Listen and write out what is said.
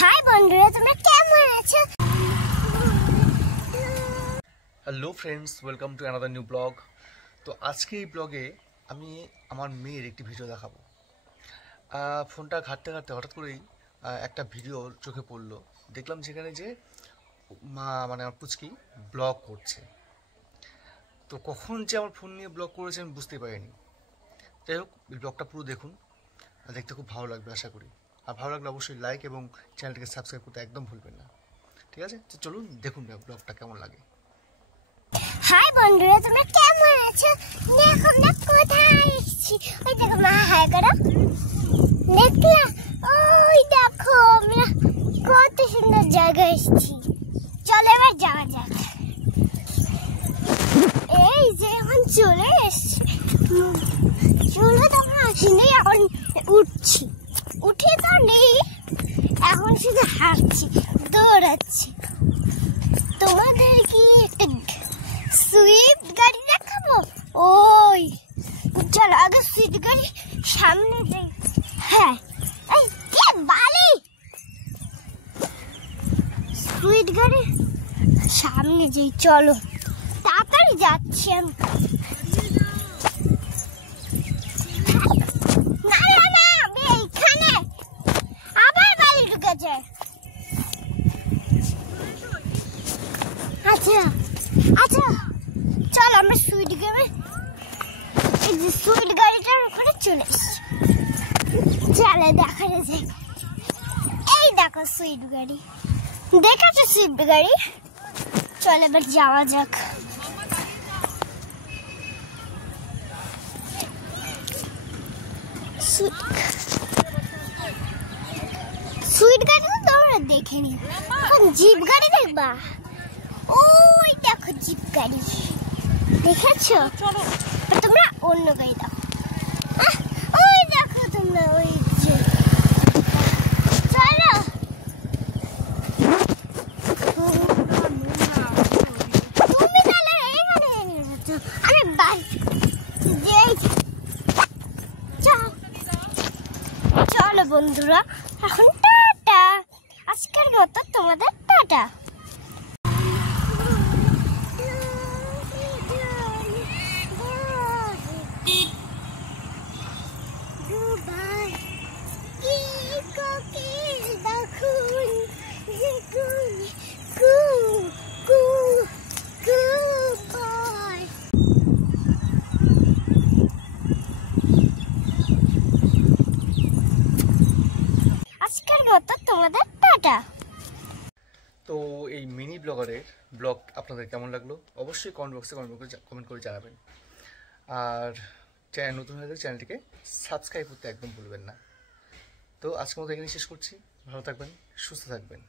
High বন্ধুরা, তোমরা কেমন আছো? Hello friends, welcome to another new blog. তো আজকে এই ব্লগে আমি আমার মেয়ের একটি ভিডিও দেখাবো। ফোনটা ঘাঁটতে ঘাঁটতে হঠাৎ করেই একটা ভিডিও চোখে পড়লো। দেখলাম যেখানে যে মা মানে আমার পুচকি ব্লগ করছে। তো কখন যে আমার ফোন নিয়ে ব্লগ করেছে আমি বুঝতে পারিনি। যাই হোক, এই ব্লগটা পুরো দেখুন, দেখতে খুব ভালো লাগবে আশা করি। আর ভালো লাগলে অবশ্যই লাইক এবং চ্যানেলটিকে সাবস্ক্রাইব করতে একদম ভুলবেন না। ঠিক আছে, তো চলুন দেখুন ব্লগটা কেমন লাগে। হাই বন্ধুরা, তোমরা কেমন আছো? দেখো না কোথায় এসেছি। ওই দেখো মা, হাই করো। দেখলা? ওই দেখো আমরা কত সুন্দর জায়গায় এসেছি। চলো এবার যাওয়া যাক। এই যে এখন চলে এসছি। চলে তো আমরা আসিনি, এখন উঠছি। উঠে তো নেই, এখন শুধু হাঁটছি, দৌড়াচ্ছি। তোমাদের কি একটা সুইফট গাড়ি দেখাবো? ওই চলো আগে সুইফট গাড়ি সামনে যাই। হ্যাঁ, এই কে বালি সুইফট গাড়ি সামনে যাই, চলো তাড়াতাড়ি যাচ্ছি আমি। না না না, আমি এইখানে আবার বালি ঢুকেছে। আচ্ছা আচ্ছা, চল আমরা সুইট গেমে এই যে সুইট গাড়িটার উপরে চলে এসছি। চলে দেখা যায়। এই দেখো সুইট গাড়ি, দেখেছো সুইট গাড়ি? চল এবার যাওয়া যাক। সুইট গাড়ি তো তোমরা দেখেনি, এখন জিপ গাড়ি দেখবা। ওই দেখো জিপ গাড়ি, দেখেছো? তোমরা অন্য গাড়ি দেখো। ওই দেখো তোমরা, ওই যে চলো। তুমি তাহলে এখানে আমি চলো বন্ধুরা, এখন টাটা। আজকের মতো তোমাদের টাটা। আজকের মতো তোমাদের টাটা। তো এই মিনি ব্লগারের ব্লগ আপনাদের কেমন লাগলো অবশ্যই কমেন্ট বক্সে কমেন্ট করে জানাবেন। আর চ্যানেল নতুন হয়ে গেলে চ্যানেলটিকে সাবস্ক্রাইব করতে একদম ভুলবেন না। তো আজকের মতো এখানে শেষ করছি। ভালো থাকবেন, সুস্থ থাকবেন।